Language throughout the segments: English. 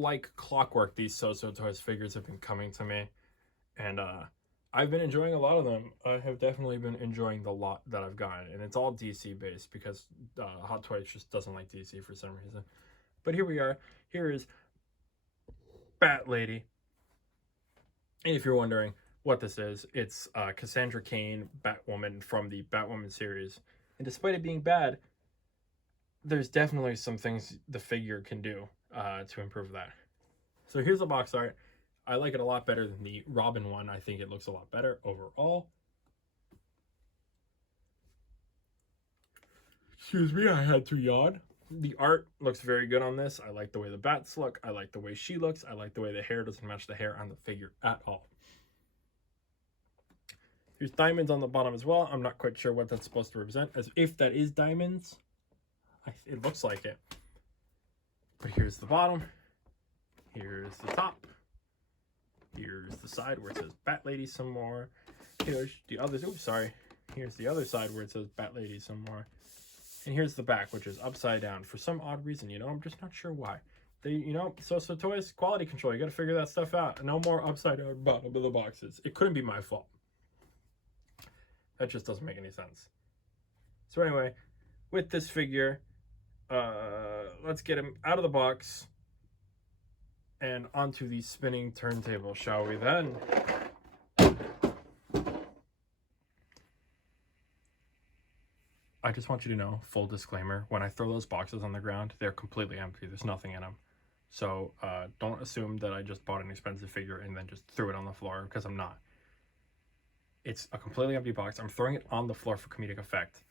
like clockwork, these SooSoo Toys figures have been coming to me, and I've been enjoying a lot of them. I have definitely been enjoying the lot that I've gotten, and it's all DC based because Hot Toys just doesn't like DC for some reason. But here we are. Here is Bat Lady. And if you're wondering what this is, it's Cassandra Cain, Batwoman from the Batwoman series. And despite it being bad, there's definitely some things the figure can do to improve that. So here's the box art. I like it a lot better than the Robin one. I think it looks a lot better overall. Excuse me, I had to yawn. The art looks very good on this. I like the way the bats look. I like the way she looks. I like the way the hair doesn't match the hair on the figure at all. There's diamonds on the bottom as well. I'm not quite sure what that's supposed to represent, as if that is diamonds. It looks like it. But here's the bottom. Here's the top. Here's the side where it says Bat Lady some more. Here's the other, oops, sorry. Here's the other side where it says Bat Lady some more. And here's the back, which is upside down for some odd reason, you know, I'm just not sure why. They, you know, SooSoo Toys, quality control, you gotta figure that stuff out. No more upside down bottom of the boxes. It couldn't be my fault. That just doesn't make any sense. So anyway, with this figure, let's get him out of the box and onto the spinning turntable, shall we then? I just want you to know, full disclaimer, when I throw those boxes on the ground, they're completely empty. There's nothing in them. So don't assume that I just bought an expensive figure and then just threw it on the floor, because I'm not. It's a completely empty box. I'm throwing it on the floor for comedic effect.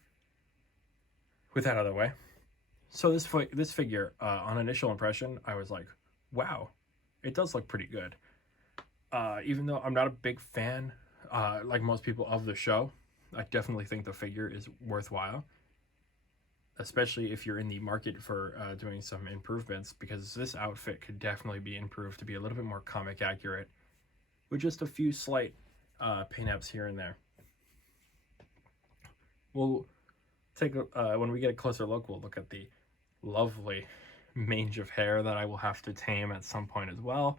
With that out of the way. So this figure, on initial impression, I was like, wow, it does look pretty good. Even though I'm not a big fan, like most people, of the show, I definitely think the figure is worthwhile, especially if you're in the market for doing some improvements, because this outfit could definitely be improved to be a little bit more comic accurate with just a few slight paint apps here and there. We'll take when we get a closer look, we'll look at the lovely mange of hair that I will have to tame at some point as well.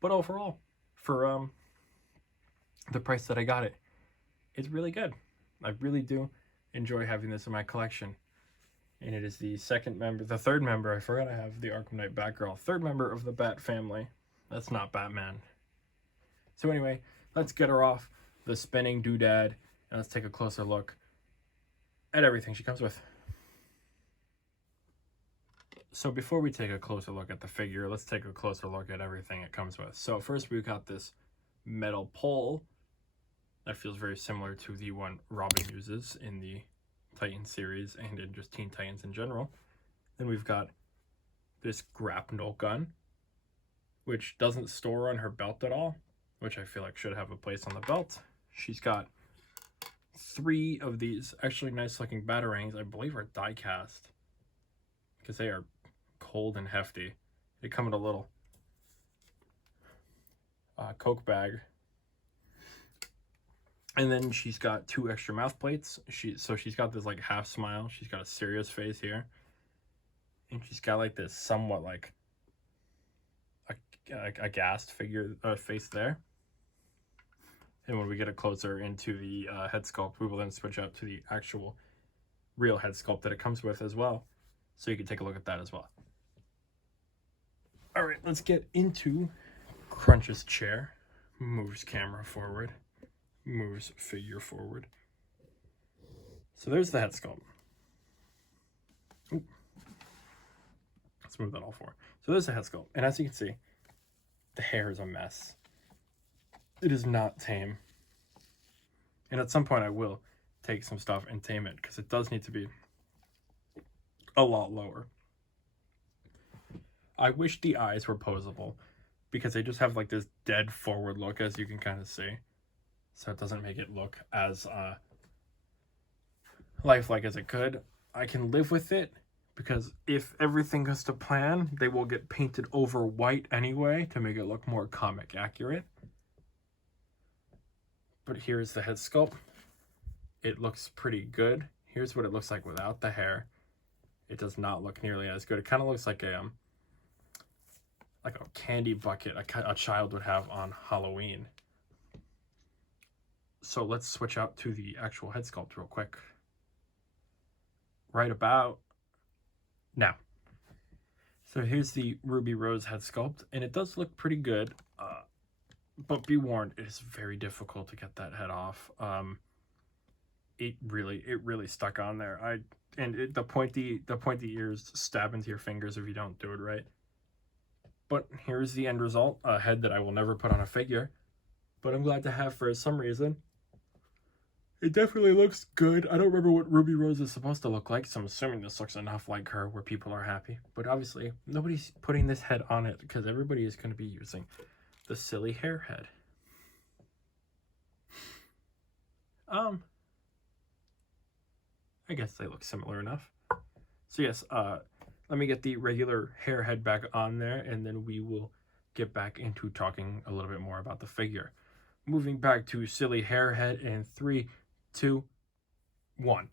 But overall, for the price that I got it, it's really good. I really do enjoy having this in my collection. And it is the third member, I forgot I have the Arkham Knight Batgirl, third member of the Bat family. That's not Batman. So anyway, let's get her off the spinning doodad, and let's take a closer look at everything she comes with. So before we take a closer look at the figure, let's take a closer look at everything it comes with. So first we've got this metal pole that feels very similar to the one Robin uses in the Titans series and in just Teen Titans in general. Then we've got this grapnel gun, which doesn't store on her belt at all, which I feel like should have a place on the belt. She's got 3 of these actually nice looking batarangs, I believe are die cast, because they are cold and hefty. They come in a little Coke bag. And then she's got 2 extra mouth plates. So she's got this like half smile. She's got a serious face here. And she's got like this somewhat like a gassed face there. And when we get it closer into the head sculpt, we will then switch out to the actual real head sculpt that it comes with as well. So you can take a look at that as well. All right, let's get into Crunch's chair. Moves camera forward. Moves figure forward. So there's the head sculpt. Ooh. Let's move that all forward. So there's the head sculpt. And as you can see, the hair is a mess. It is not tame. And at some point I will take some stuff and tame it, because it does need to be a lot lower. I wish the eyes were posable, because they just have like this dead forward look, as you can kind of see. So it doesn't make it look as lifelike as it could. I can live with it, because if everything goes to plan, they will get painted over white anyway to make it look more comic accurate. But here's the head sculpt. It looks pretty good. Here's what it looks like without the hair. It does not look nearly as good. It kind of looks like a like a candy bucket a child would have on Halloween. So let's switch out to the actual head sculpt real quick. Right about now. So here's the Ruby Rose head sculpt, and it does look pretty good, but be warned, it is very difficult to get that head off. It really stuck on there. The pointy ears stab into your fingers if you don't do it right. But here's the end result, a head that I will never put on a figure, but I'm glad to have for some reason. It definitely looks good. I don't remember what Ruby Rose is supposed to look like, so I'm assuming this looks enough like her where people are happy. But obviously, nobody's putting this head on it because everybody is going to be using the silly hair head. I guess they look similar enough. So yes, let me get the regular hair head back on there, and then we will get back into talking a little bit more about the figure. Moving back to silly hair head in 3, 2, 1.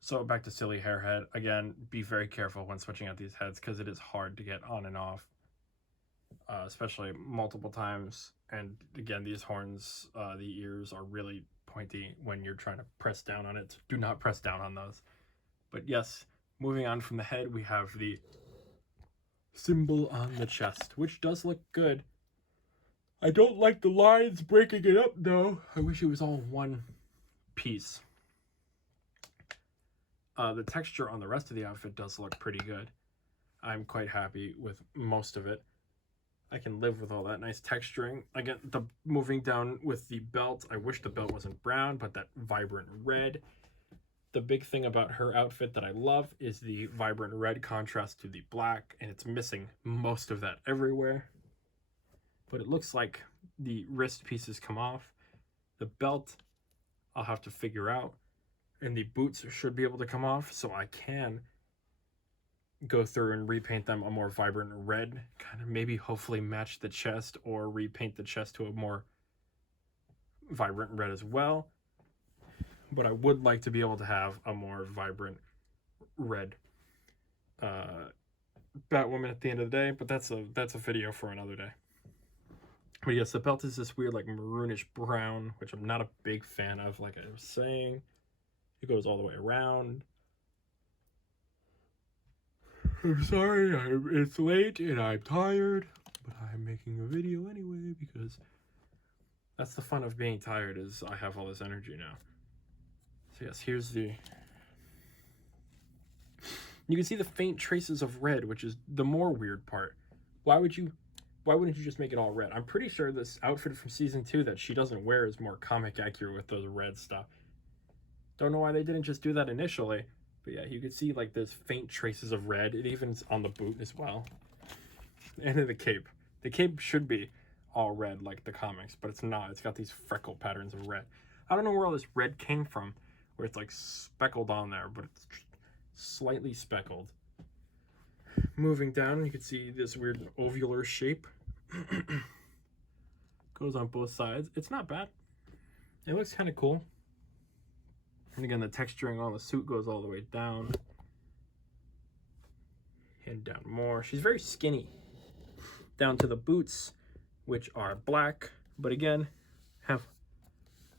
So back to silly hair head. Again, be very careful when switching out these heads because it is hard to get on and off, especially multiple times. And again, these horns, the ears are really pointy when you're trying to press down on it. Do not press down on those. But yes, moving on from the head, we have the symbol on the chest, which does look good. I don't like the lines breaking it up though. I wish it was all one piece. The texture on the rest of the outfit does look pretty good. I'm quite happy with most of it. I can live with all that nice texturing. Again, the moving down with the belt, I wish the belt wasn't brown, but that vibrant red. The big thing about her outfit that I love is the vibrant red contrast to the black, and it's missing most of that everywhere. But it looks like the wrist pieces come off. The belt, I'll have to figure out. And the boots should be able to come off, so I can go through and repaint them a more vibrant red, kind of maybe hopefully match the chest or repaint the chest to a more vibrant red as well. But I would like to be able to have a more vibrant red Batwoman at the end of the day, but that's a video for another day. But yes, the belt is this weird like maroonish brown, which I'm not a big fan of, like I was saying. It goes all the way around. I'm sorry, it's late and I'm tired, but I'm making a video anyway because that's the fun of being tired, is I have all this energy now. So yes, here's the... You can see the faint traces of red, which is the more weird part. Why wouldn't you just make it all red? I'm pretty sure this outfit from season 2 that she doesn't wear is more comic accurate with those red stuff. Don't know why they didn't just do that initially. But yeah, you can see like there's faint traces of red. It even's on the boot as well. And in the cape. The cape should be all red like the comics, but it's not. It's got these freckle patterns of red. I don't know where all this red came from, where it's like speckled on there, but it's slightly speckled. Moving down, you can see this weird ovular shape. Goes on both sides. It's not bad. It looks kind of cool. And again, the texturing on the suit goes all the way down. And down more. She's very skinny. Down to the boots, which are black, but again, have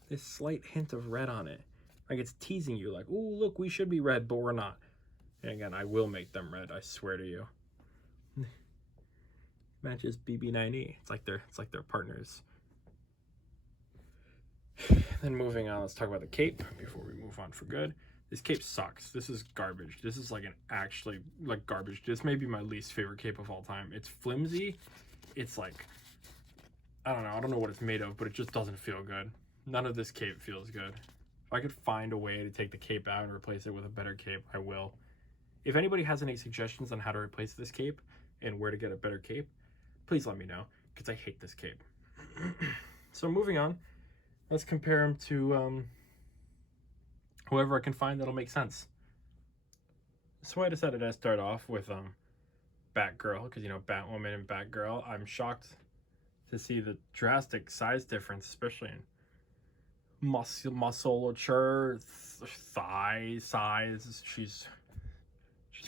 this slight hint of red on it. Like it's teasing you, like, ooh, look, we should be red, but we're not. And again, I will make them red, I swear to you. Matches BB9E. It's like they're partners. Then moving on, let's talk about the cape before we move on for good. This cape sucks. This is garbage. This is like actually garbage. This may be my least favorite cape of all time. It's flimsy. It's like, I don't know what it's made of, but it just doesn't feel good. None of this cape feels good. If I could find a way to take the cape out and replace it with a better cape, I will. If anybody has any suggestions on how to replace this cape and where to get a better cape, please let me know, because I hate this cape. So moving on. Let's compare him to whoever I can find that'll make sense. So I decided to start off with Batgirl, because, you know, Batwoman and Batgirl. I'm shocked to see the drastic size difference, especially in musculature, thigh size. She's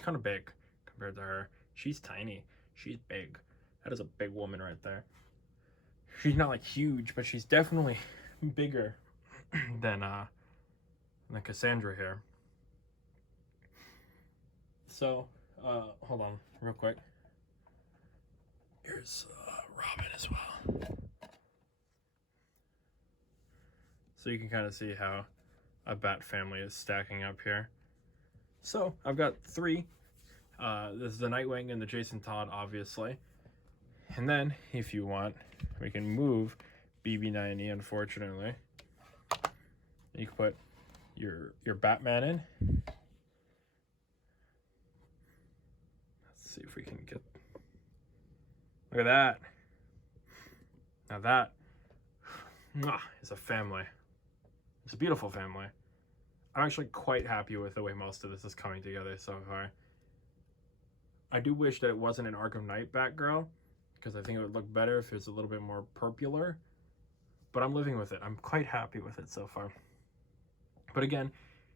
kind of big compared to her. She's tiny. She's big. That is a big woman right there. She's not like huge, but she's definitely bigger than Cassandra here. So, hold on real quick. Here's Robin as well. So you can kind of see how a bat family is stacking up here. So I've got 3. This is the Nightwing and the Jason Todd, obviously. And then, if you want, we can move BB90, unfortunately. You can put your Batman in. Let's see if we can get... Look at that. Now that is a family. It's a beautiful family. I'm actually quite happy with the way most of this is coming together so far. I do wish that it wasn't an Arkham Knight Batgirl, because I think it would look better if it was a little bit more popular. But I'm living with it. I'm quite happy with it so far. But again,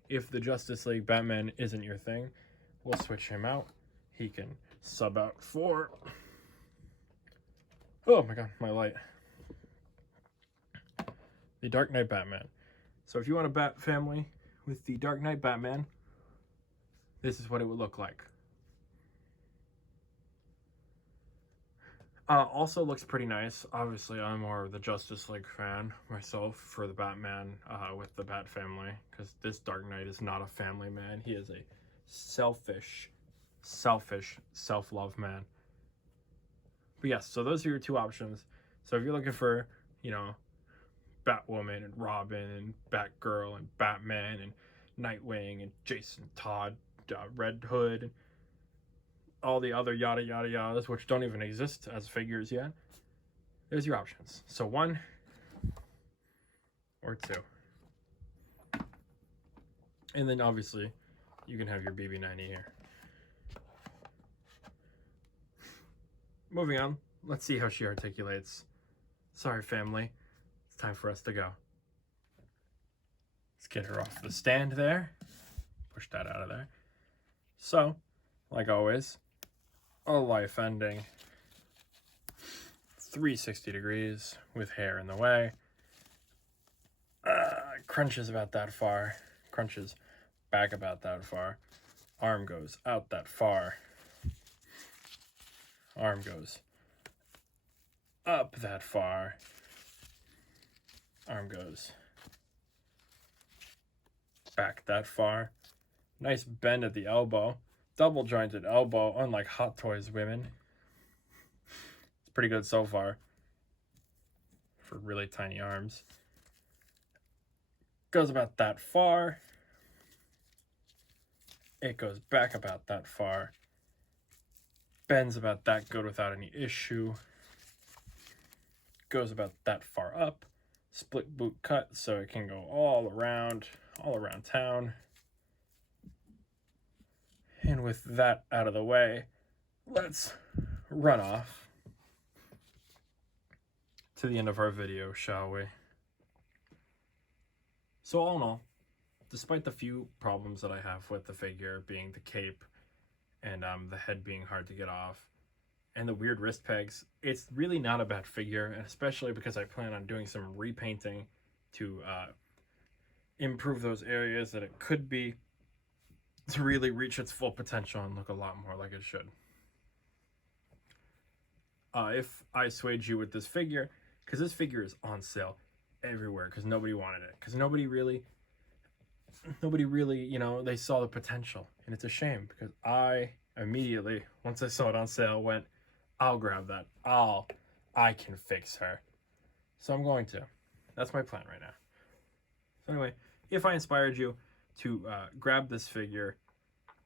if the Justice League Batman isn't your thing, we'll switch him out. He can sub out for... Oh my god, my light. The Dark Knight Batman. So if you want a Bat family with the Dark Knight Batman, this is what it would look like. Also looks pretty nice. Obviously, I'm more of the Justice League fan myself for the Batman with the Bat family, because this Dark Knight is not a family man. He is a selfish, self-love man. But yes, so those are your 2 options. So if you're looking for, you know, Batwoman and Robin and Batgirl and Batman and Nightwing and Jason Todd, Red Hood, and all the other yada yada yadas, which don't even exist as figures yet, there's your options. So 1 or 2. And then obviously you can have your BB90 here. Moving on, let's see how she articulates. Sorry, family. It's time for us to go. Let's get her off the stand there. Push that out of there. So, like always, a life ending. 360 degrees with hair in the way. Crunches about that far. Crunches back about that far. Arm goes out that far. Arm goes up that far. Arm goes back that far. Nice bend at the elbow. Double jointed elbow, unlike Hot Toys women. It's pretty good so far for really tiny arms. Goes about that far. It goes back about that far. Bends about that good without any issue. Goes about that far up. Split boot cut so it can go all around town. And with that out of the way, let's run off to the end of our video, shall we? So all in all, despite the few problems that I have with the figure, being the cape and the head being hard to get off, and the weird wrist pegs, it's really not a bad figure, and especially because I plan on doing some repainting to improve those areas that it could be, to really reach its full potential and look a lot more like it should. If I swayed you with this figure, because this figure is on sale everywhere, because nobody wanted it, because nobody really, you know, they saw the potential, and it's a shame, because I immediately, once I saw it on sale, went, I'll grab that. I can fix her. So I'm going to. That's my plan right now. So anyway, if I inspired you to grab this figure,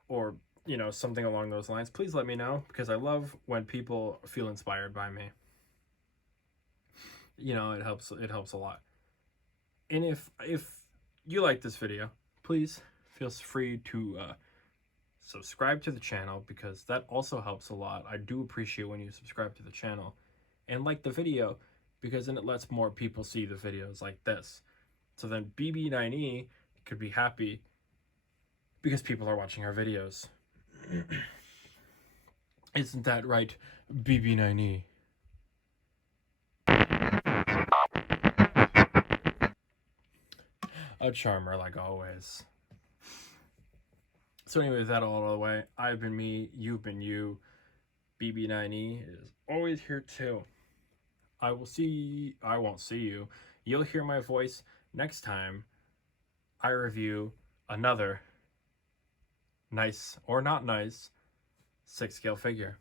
or, you know, something along those lines, please let me know, because I love when people feel inspired by me. You know, it helps a lot. And if you like this video, please feel free to subscribe to the channel, because that also helps a lot. I do appreciate when you subscribe to the channel, and like the video, because then it lets more people see the videos like this. So then BB9E could be happy because people are watching our videos. Isn't that right, BB9E? A charmer like always. So anyway, with that all out of the way, I've been me, you've been you. BB9E is always here too. I won't see you. You'll hear my voice next time I review another nice or not nice 6 scale figure.